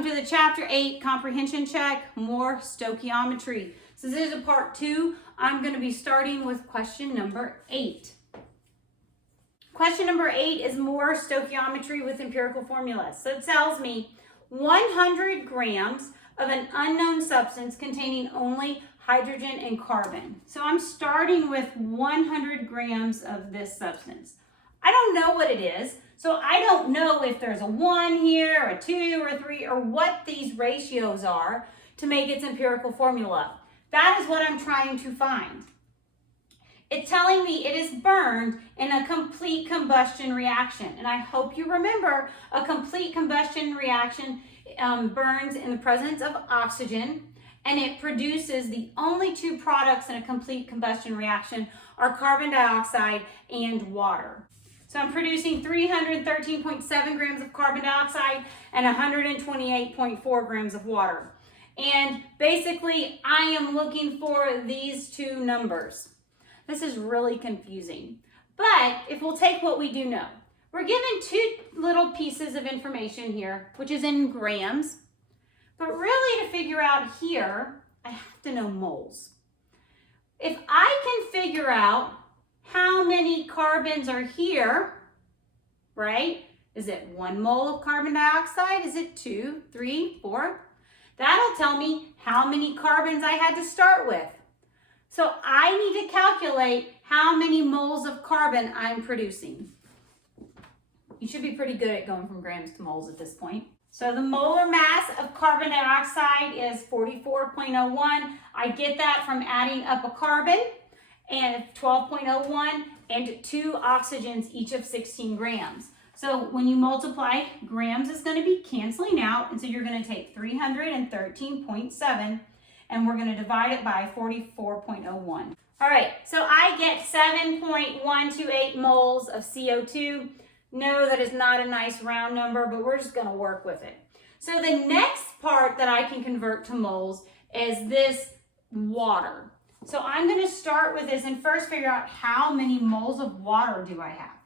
Welcome to the Chapter 8 Comprehension Check, more Stoichiometry. So this is a part 2. I'm going to be starting with question number 8. Question number 8 is more stoichiometry with empirical formulas. So it tells me 100 grams of an unknown substance containing only hydrogen and carbon. So I'm starting with 100 grams of this substance. I don't know what it is, so I don't know if there's a 1 here, or a 2, or a 3, or what these ratios are to make its empirical formula. That is what I'm trying to find. It's telling me it is burned in a complete combustion reaction. And I hope you remember a complete combustion reaction burns in the presence of oxygen, and it produces the only 2 products in a complete combustion reaction are carbon dioxide and water. So I'm producing 313.7 grams of carbon dioxide and 128.4 grams of water. And basically, I am looking for these 2 numbers. This is really confusing. But if we'll take what we do know, we're given 2 little pieces of information here, which is in grams. But really, to figure out here, I have to know moles. If I can figure out how many carbons are here, right? Is it 1 mole of carbon dioxide? Is it 2, 3, 4? That'll tell me how many carbons I had to start with. So I need to calculate how many moles of carbon I'm producing. You should be pretty good at going from grams to moles at this point. So the molar mass of carbon dioxide is 44.01. I get that from adding up a carbon and 12.01 and 2 oxygens, each of 16 grams. So when you multiply, grams is going to be canceling out, and so you're going to take 313.7 and we're going to divide it by 44.01. All right, so I get 7.128 moles of CO2. No, that is not a nice round number, but we're just going to work with it. So the next part that I can convert to moles is this water. So I'm going to start with this and first figure out how many moles of water do I have.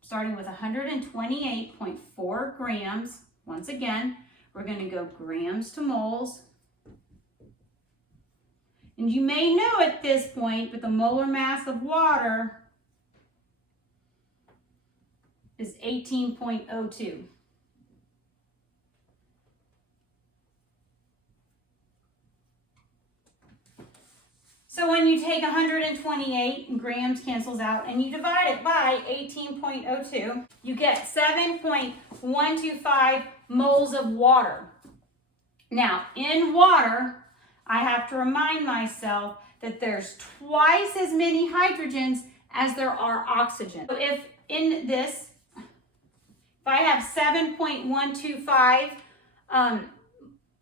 Starting with 128.4 grams. Once again, we're going to go grams to moles. And you may know at this point, but the molar mass of water is 18.02. So when you take 128 and grams cancels out and you divide it by 18.02, you get 7.125 moles of water. Now, in water, I have to remind myself that there's twice as many hydrogens as there are oxygen. So if in this, if I have 7.125,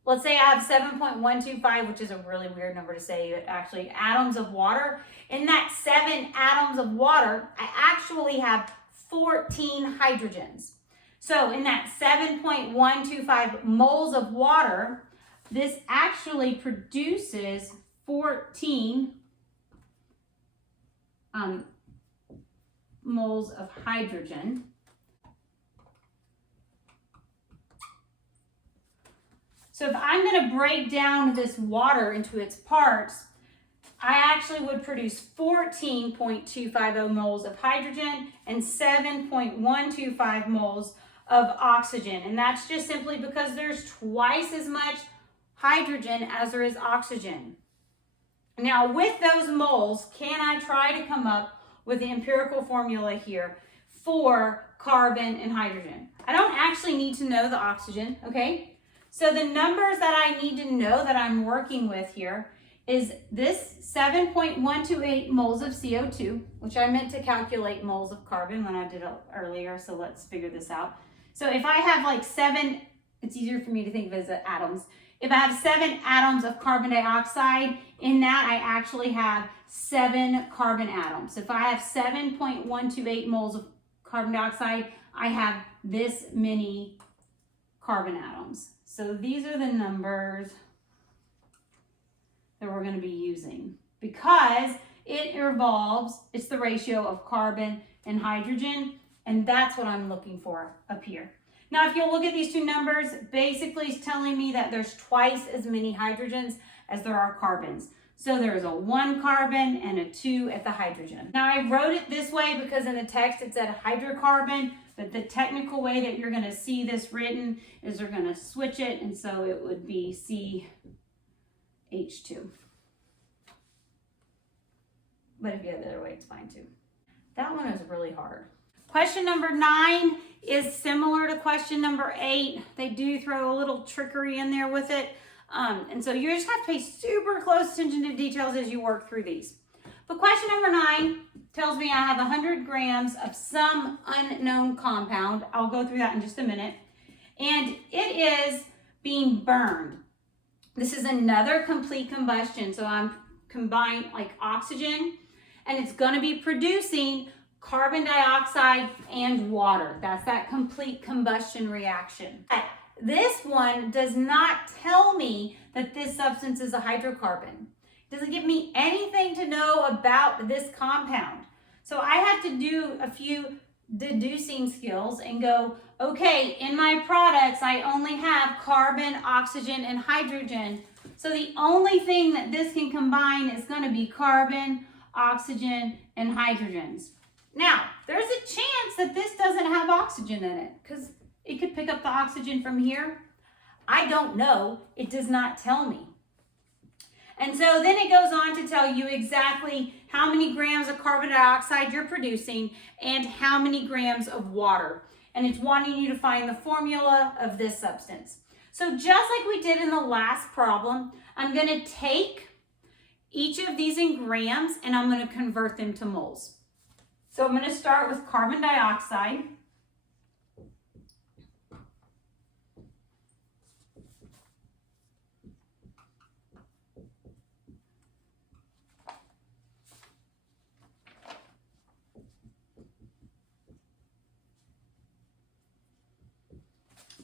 let's say I have 7.125, which is a really weird number to say, actually, atoms of water. In that 7 atoms of water, I actually have 14 hydrogens. So in that 7.125 moles of water, this actually produces 14 moles of hydrogen. So if I'm going to break down this water into its parts, I actually would produce 14.250 moles of hydrogen and 7.125 moles of oxygen. And that's just simply because there's twice as much hydrogen as there is oxygen. Now, with those moles, can I try to come up with the empirical formula here for carbon and hydrogen? I don't actually need to know the oxygen, okay? So the numbers that I need to know that I'm working with here is this 7.128 moles of CO2, which I meant to calculate moles of carbon when I did it earlier, so let's figure this out. So if I have like 7, it's easier for me to think of as atoms. If I have 7 atoms of carbon dioxide, in that I actually have 7 carbon atoms. So if I have 7.128 moles of carbon dioxide, I have this many carbon atoms. So these are the numbers that we're going to be using because it involves, it's the ratio of carbon and hydrogen, and that's what I'm looking for up here. Now, if you look at these two numbers, basically it's telling me that there's twice as many hydrogens as there are carbons. So there's a 1 carbon and a 2 at the hydrogen. Now, I wrote it this way because in the text it said hydrocarbon, but the technical way that you're going to see this written is they're going to switch it, and so it would be CH2. But if you have the other way, it's fine too. That one is really hard. Question number 9 is similar to question number 8. They do throw a little trickery in there with it. And so you just have to pay super close attention to details as you work through these. But question number 9 tells me I have 100 grams of some unknown compound. I'll go through that in just a minute. And it is being burned. This is another complete combustion. So I'm combined like oxygen, and it's going to be producing carbon dioxide and water. That's that complete combustion reaction. This one does not tell me that this substance is a hydrocarbon. It doesn't give me anything to know about this compound. So I have to do a few deducing skills and go, okay, in my products, I only have carbon, oxygen, and hydrogen. So the only thing that this can combine is going to be carbon, oxygen, and hydrogens. Now, there's a chance that this doesn't have oxygen in it because it could pick up the oxygen from here. I don't know. It does not tell me. And so then it goes on to tell you exactly how many grams of carbon dioxide you're producing and how many grams of water. And it's wanting you to find the formula of this substance. So just like we did in the last problem, I'm going to take each of these in grams and I'm going to convert them to moles. So I'm going to start with carbon dioxide.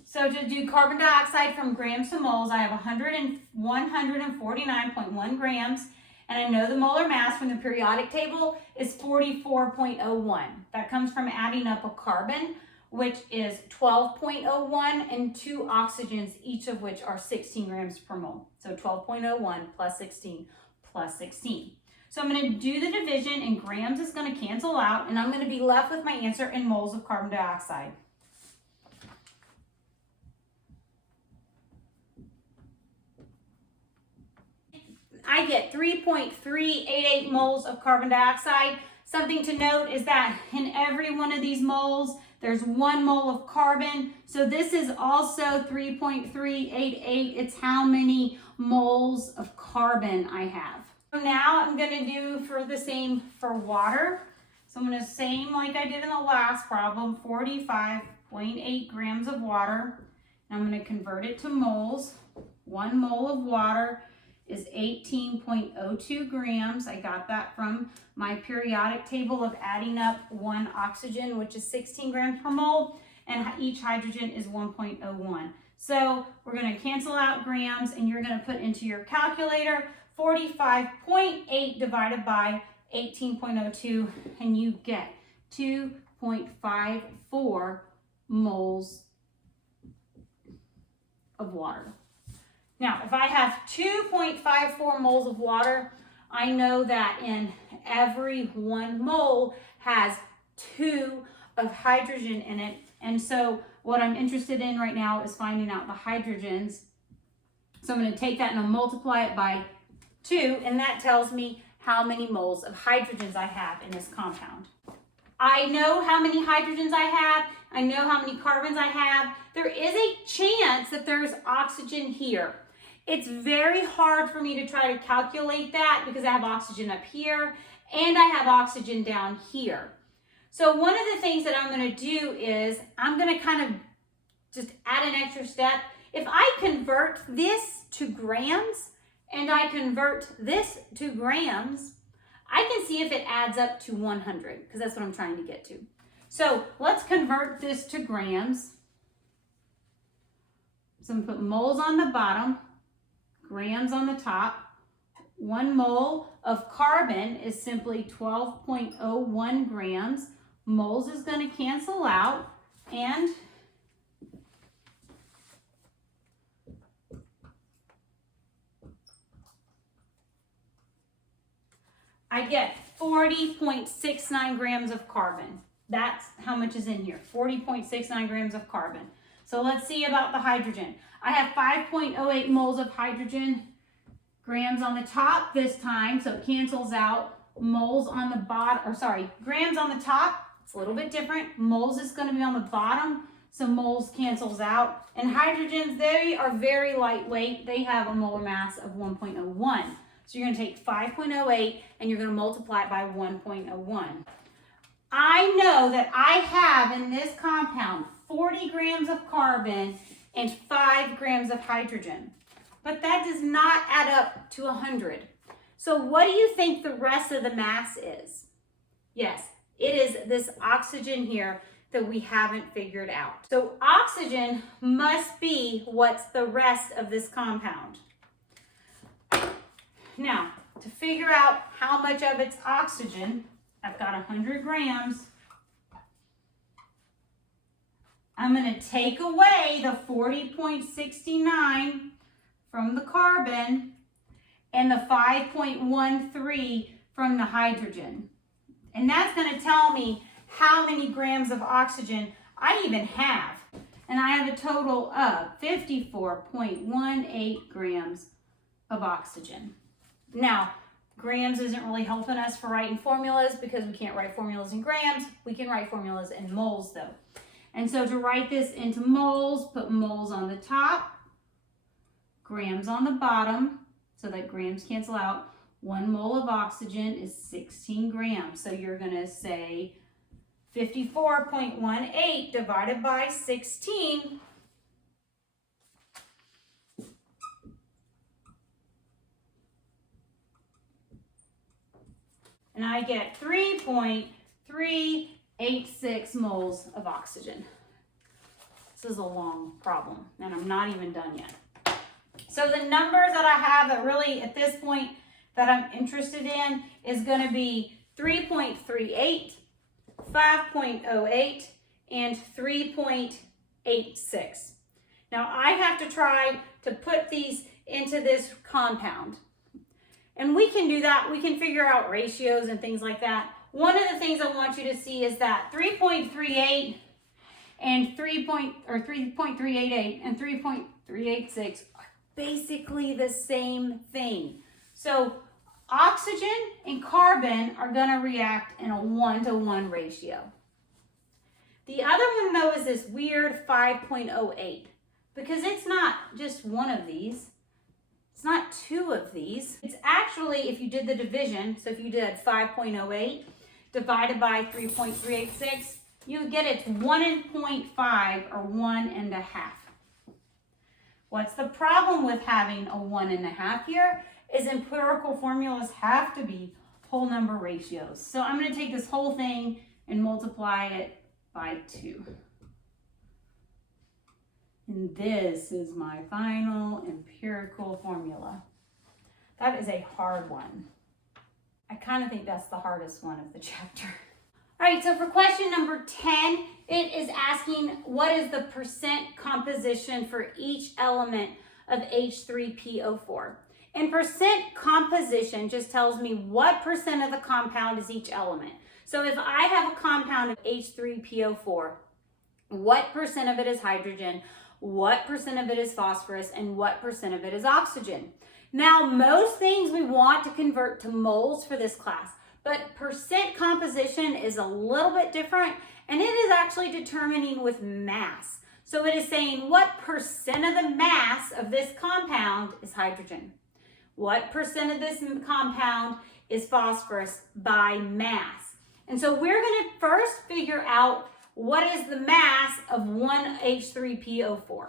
So to do carbon dioxide from grams to moles, I have 149.1 grams, and I know the molar mass from the periodic table is 44.01. That comes from adding up a carbon, which is 12.01, and 2 oxygens, each of which are 16 grams per mole. So 12.01 plus 16 plus 16. So I'm going to do the division, and grams is going to cancel out, and I'm going to be left with my answer in moles of carbon dioxide. I get 3.388 moles of carbon dioxide. Something to note is that in every one of these moles, there's 1 mole of carbon. So this is also 3.388. It's how many moles of carbon I have. So now I'm going to do for the same for water. So I'm going to same like I did in the last problem, 45.8 grams of water. And I'm going to convert it to moles. 1 mole of water is 18.02 grams. I got that from my periodic table of adding up 1 oxygen, which is 16 grams per mole, and each hydrogen is 1.01. So we're going to cancel out grams, and you're going to put into your calculator 45.8 divided by 18.02, and you get 2.54 moles of water. Now, if I have 2.54 moles of water, I know that in every 1 mole has 2 of hydrogen in it. And so what I'm interested in right now is finding out the hydrogens. So I'm going to take that and I'll multiply it by 2, and that tells me how many moles of hydrogens I have in this compound. I know how many hydrogens I have. I know how many carbons I have. There is a chance that there's oxygen here. It's very hard for me to try to calculate that because I have oxygen up here and I have oxygen down here. So one of the things that I'm going to do is I'm going to kind of just add an extra step. If I convert this to grams and I convert this to grams, I can see if it adds up to 100 because that's what I'm trying to get to. So let's convert this to grams. So I'm going to put moles on the bottom, grams on the top. 1 mole of carbon is simply 12.01 grams. Moles is going to cancel out, and I get 40.69 grams of carbon. That's how much is in here, 40.69 grams of carbon. So let's see about the hydrogen. I have 5.08 moles of hydrogen, grams on the top this time, so it cancels out. Moles on the bottom, or sorry, grams on the top, it's a little bit different. Moles is going to be on the bottom, so moles cancels out. And hydrogens, they are very lightweight. They have a molar mass of 1.01. So you're going to take 5.08 and you're going to multiply it by 1.01. I know that I have in this compound 40 grams of carbon and 5 grams of hydrogen. But that does not add up to 100. So what do you think the rest of the mass is? Yes, it is this oxygen here that we haven't figured out. So oxygen must be what's the rest of this compound. Now, to figure out how much of it's oxygen, I've got 100 grams. I'm going to take away the 40.69 from the carbon and the 5.13 from the hydrogen. And that's going to tell me how many grams of oxygen I even have. And I have a total of 54.18 grams of oxygen. Now, grams isn't really helping us for writing formulas because we can't write formulas in grams. We can write formulas in moles though. And so to write this into moles, put moles on the top, grams on the bottom, so that grams cancel out. 1 mole of oxygen is 16 grams. So you're going to say 54.18 divided by 16. And I get 3.386 moles of oxygen. This is a long problem, and I'm not even done yet. So the numbers that I have that really at this point that I'm interested in is going to be 3.38, 5.08, and 3.86. Now I have to try to put these into this compound. And we can do that. We can figure out ratios and things like that. One of the things I want you to see is that 3.38 and 3.388 and 3.386 are basically the same thing. So oxygen and carbon are going to react in a 1-to-1 ratio. The other one though is this weird 5.08 because it's not just one of these. It's not 2 of these. It's actually, if you did the division, so if you did 5.08 divided by 3.386, you would get it's 1.5 or 1.5. What's the problem with having a 1.5 here is empirical formulas have to be whole number ratios. So I'm going to take this whole thing and multiply it by 2. And this is my final empirical formula. That is a hard one. I kind of think that's the hardest one of the chapter. All right, so for question number 10, it is asking what is the percent composition for each element of H3PO4. And percent composition just tells me what percent of the compound is each element. So if I have a compound of H3PO4, what percent of it is hydrogen, what percent of it is phosphorus, and what percent of it is oxygen. Now, most things we want to convert to moles for this class, but percent composition is a little bit different, and it is actually determining with mass. So it is saying what percent of the mass of this compound is hydrogen? What percent of this compound is phosphorus by mass? And so we're going to first figure out what is the mass of one H3PO4.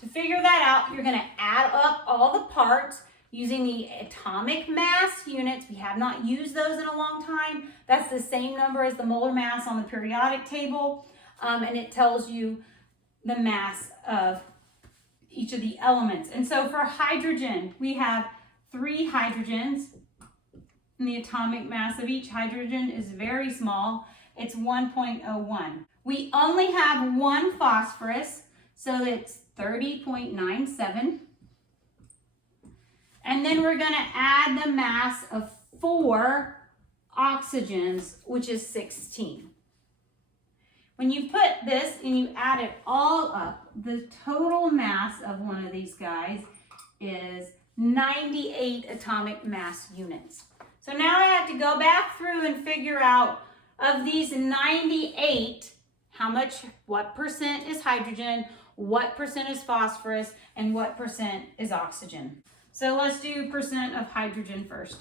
To figure that out, you're going to add up all the parts using the atomic mass units. We have not used those in a long time. That's the same number as the molar mass on the periodic table, and it tells you the mass of each of the elements. And so for hydrogen, we have 3 hydrogens, and the atomic mass of each hydrogen is very small. It's 1.01. We only have 1 phosphorus, so it's 30.97. And then we're going to add the mass of 4 oxygens, which is 16. When you put this and you add it all up, the total mass of one of these guys is 98 atomic mass units. So now I have to go back through and figure out, of these 98, what percent is hydrogen, what percent is phosphorus, and what percent is oxygen. So let's do percent of hydrogen first.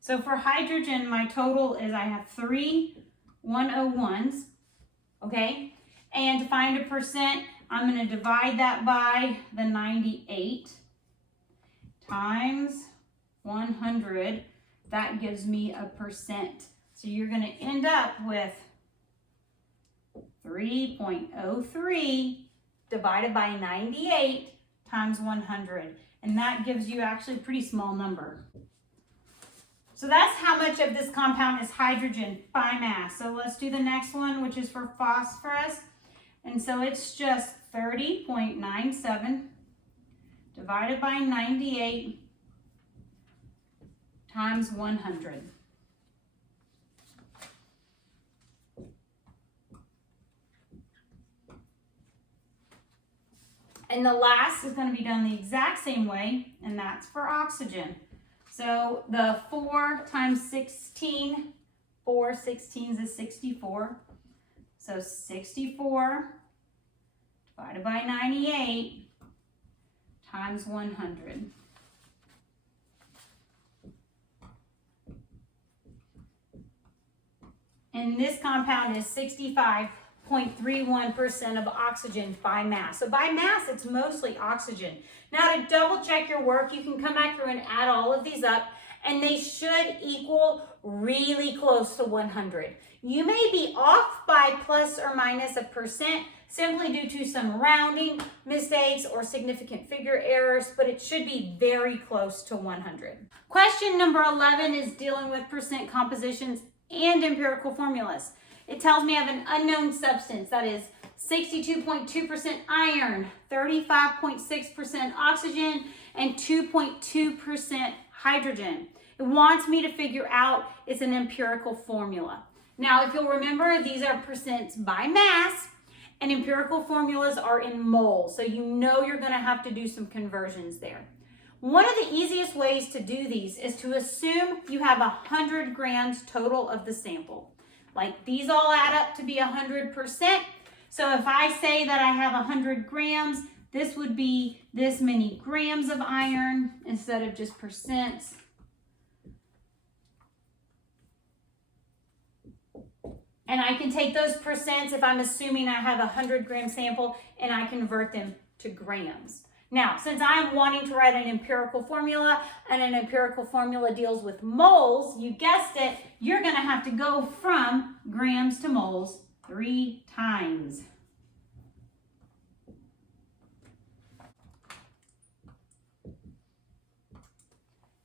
So for hydrogen, my total is I have 3 101s, okay? And to find a percent, I'm going to divide that by the 98 times 100. That gives me a percent. So you're going to end up with 3.03 divided by 98 times 100. And that gives you actually a pretty small number. So that's how much of this compound is hydrogen by mass. So let's do the next one, which is for phosphorus. And so it's just 30.97 divided by 98 times 100. And the last is going to be done the exact same way, and that's for oxygen. So the 4 times 16, 4 16s is 64. So 64 divided by 98 times 100. And this compound is 65.31% of oxygen by mass. So by mass, it's mostly oxygen. Now to double check your work, you can come back through and add all of these up, and they should equal really close to 100. You may be off by plus or minus a percent simply due to some rounding mistakes or significant figure errors, but it should be very close to 100. Question number 11 is dealing with percent compositions and empirical formulas. It tells me I have an unknown substance, that is 62.2% iron, 35.6% oxygen, and 2.2% hydrogen. It wants me to figure out it's an empirical formula. Now, if you'll remember, these are percents by mass, and empirical formulas are in moles, so you know you're going to have to do some conversions there. One of the easiest ways to do these is to assume you have 100 grams total of the sample. Like these all add up to be 100%. So if I say that I have 100 grams, this would be this many grams of iron instead of just percents. And I can take those percents if I'm assuming I have a 100-gram sample, and I convert them to grams. Now, since I'm wanting to write an empirical formula, and an empirical formula deals with moles, you guessed it, you're going to have to go from grams to moles 3 times.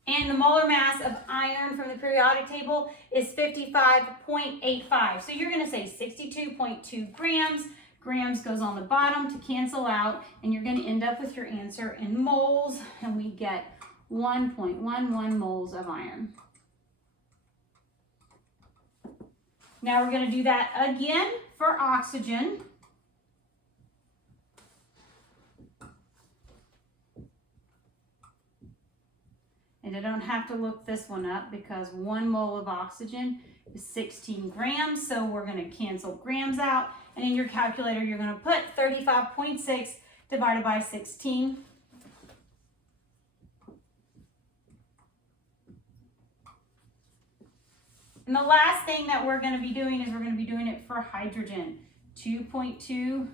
And the molar mass of iron from the periodic table is 55.85. So you're going to say 62.2 grams. Grams goes on the bottom to cancel out, and you're going to end up with your answer in moles, and we get 1.11 moles of iron. Now we're going to do that again for oxygen. And I don't have to look this one up because 1 mole of oxygen is 16 grams, so we're going to cancel grams out. And in your calculator, you're going to put 35.6 divided by 16. And the last thing that we're going to be doing is we're going to be doing it for hydrogen. 2.2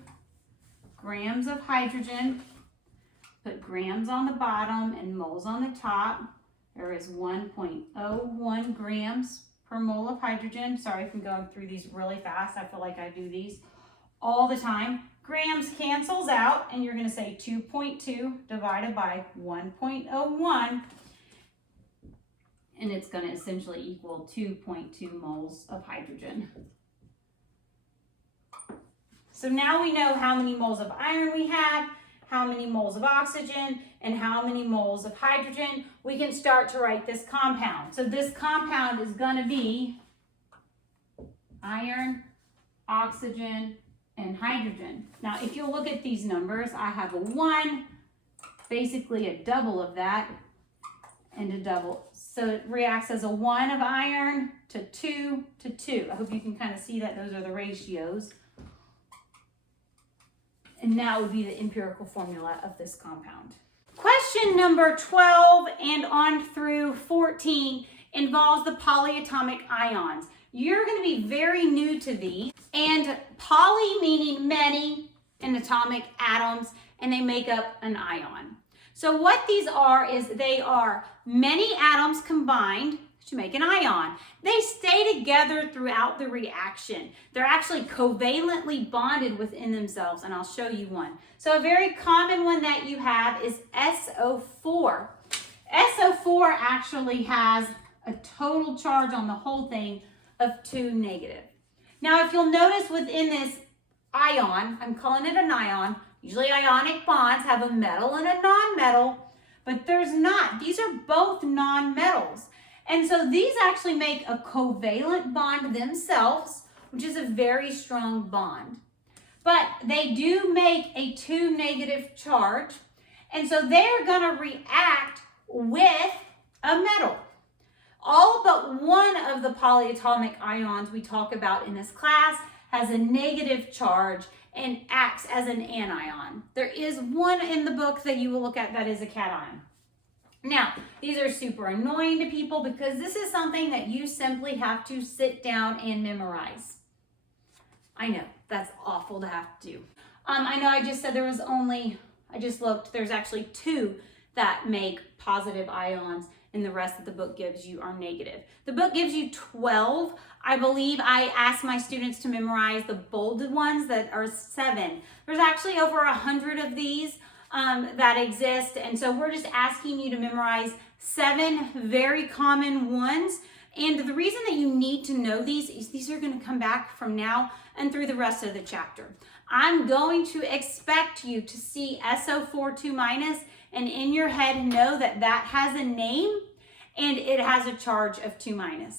grams of hydrogen. Put grams on the bottom and moles on the top. There is 1.01 grams per mole of hydrogen. Sorry if I'm going through these really fast. I feel like I do these all the time. Grams cancels out, and you're going to say 2.2 divided by 1.01, and it's going to essentially equal 2.2 moles of hydrogen. So now we know how many moles of iron we have, how many moles of oxygen and how many moles of hydrogen, we can start to write this compound. So this compound is going to be iron, oxygen, and hydrogen. Now, if you look at these numbers, I have a 1, basically a double of that, and a double. So it reacts as a 1 of iron to 2 to 2. I hope you can kind of see that. Those are the ratios. And that would be the empirical formula of this compound. Question number 12 and on through 14 involves the polyatomic ions. You're going to be very new to these. And poly meaning many, and atomic atoms, and they make up an ion. So what these are is they are many atoms combined to make an ion. They stay together throughout the reaction. They're actually covalently bonded within themselves, and I'll show you one. So a very common one that you have is SO4. SO4 actually has a total charge on the whole thing of 2 negative. Now, if you'll notice within this ion, I'm calling it an ion, usually ionic bonds have a metal and a non-metal, but there's not. These are both non-metals. And so these actually make a covalent bond themselves, which is a very strong bond. But they do make a 2 negative charge, and so they're going to react with a metal. All but one of the polyatomic ions we talk about in this class has a negative charge and acts as an anion. There is one in the book that you will look at that is a cation. Now, these are super annoying to people because this is something that you simply have to sit down and memorize. I know, that's awful to have to do. I know I just said there was only, I just looked, there's actually 2 that make positive ions, and the rest that the book gives you are negative. The book gives you 12. I believe I asked my students to memorize the bolded ones that are 7. There's actually over 100 of these that exist, and so we're just asking you to memorize 7 very common ones. And the reason that you need to know these is these are going to come back from now and through the rest of the chapter. I'm going to expect you to see SO4 2-, and in your head know that that has a name and it has a charge of 2-.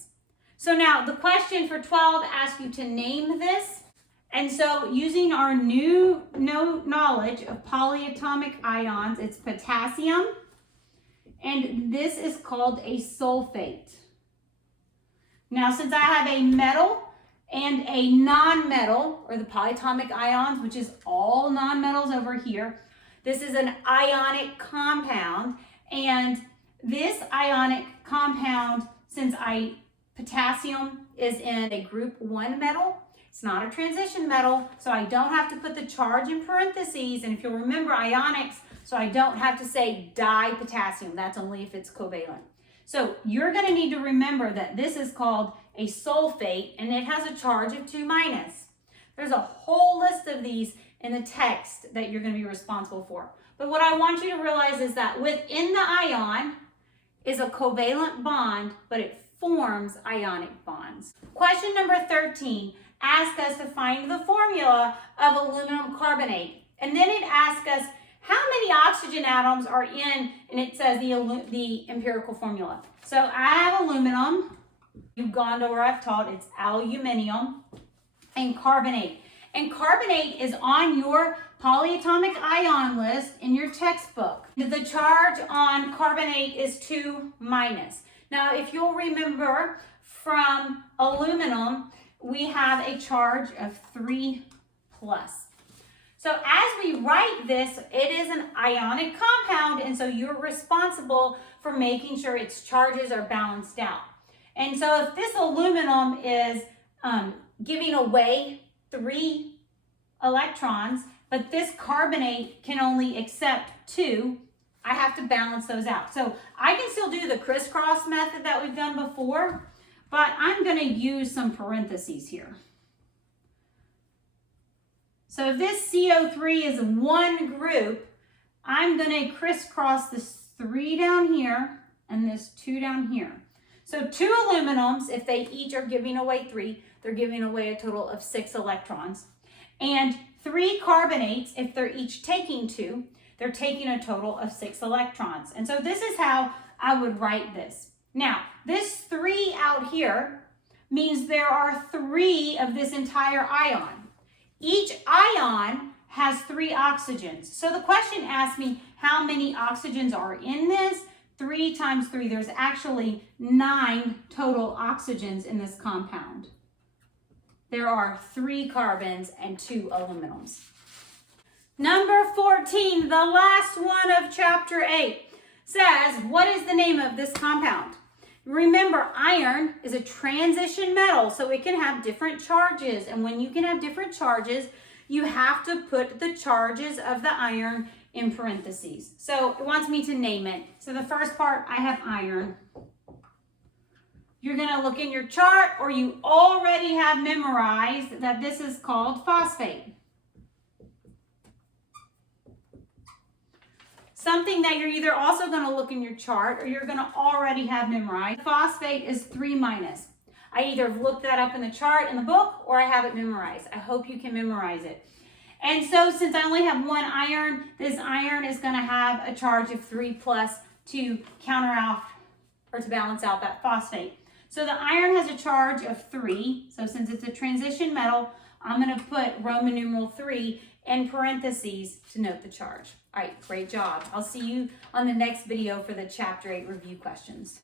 So now the question for 12 asks you to name this. And so using our new knowledge of polyatomic ions, it's potassium, and this is called a sulfate. Now, since I have a metal and a non-metal, or the polyatomic ions, which is all non-metals over here, this is an ionic compound, and this ionic compound, since potassium is in a group 1 metal, it's not a transition metal, so I don't have to put the charge in parentheses, and if you'll remember ionics, so I don't have to say dipotassium, that's only if it's covalent. So you're going to need to remember that this is called a sulfate, and it has a charge of 2-. There's a whole list of these in the text that you're going to be responsible for. But what I want you to realize is that within the ion is a covalent bond, but it forms ionic bonds. Question number 13 asks us to find the formula of aluminum carbonate. And then it asks us how many oxygen atoms are in, and it says the empirical formula. So I have aluminum. You've gone to where I've taught, it's aluminium, and carbonate. And carbonate is on your polyatomic ion list in your textbook. The charge on carbonate is 2-. Now, if you'll remember from aluminum, we have a charge of 3+. So as we write this, it is an ionic compound, and so you're responsible for making sure its charges are balanced out. And so if this aluminum is giving away 3 electrons, but this carbonate can only accept 2, I have to balance those out. So I can still do the crisscross method that we've done before, but I'm going to use some parentheses here. So if this CO3 is 1 group, I'm going to crisscross this 3 down here and this 2 down here. So 2 aluminums, if they each are giving away 3, they're giving away a total of 6 electrons. And 3 carbonates, if they're each taking 2, they're taking a total of 6 electrons. And so this is how I would write this. Now, this 3 out here means there are 3 of this entire ion. Each ion has 3 oxygens. So the question asks me how many oxygens are in this. 3 times 3, there's actually 9 total oxygens in this compound. There are 3 carbons and 2 aluminums. Number 14, the last one of chapter 8, says, what is the name of this compound? Remember, iron is a transition metal, so it can have different charges. And when you can have different charges, you have to put the charges of the iron in parentheses. So it wants me to name it. So the first part, I have iron. You're going to look in your chart, or you already have memorized that this is called phosphate. Something that you're either also going to look in your chart or you're going to already have memorized. Phosphate is 3-. I either have looked that up in the chart in the book or I have it memorized. I hope you can memorize it. And so since I only have 1 iron, this iron is going to have a charge of 3+ to counter out or to balance out that phosphate. So the iron has a charge of 3. So since it's a transition metal, I'm going to put Roman numeral 3 in parentheses to note the charge. All right, great job. I'll see you on the next video for the Chapter 8 review questions.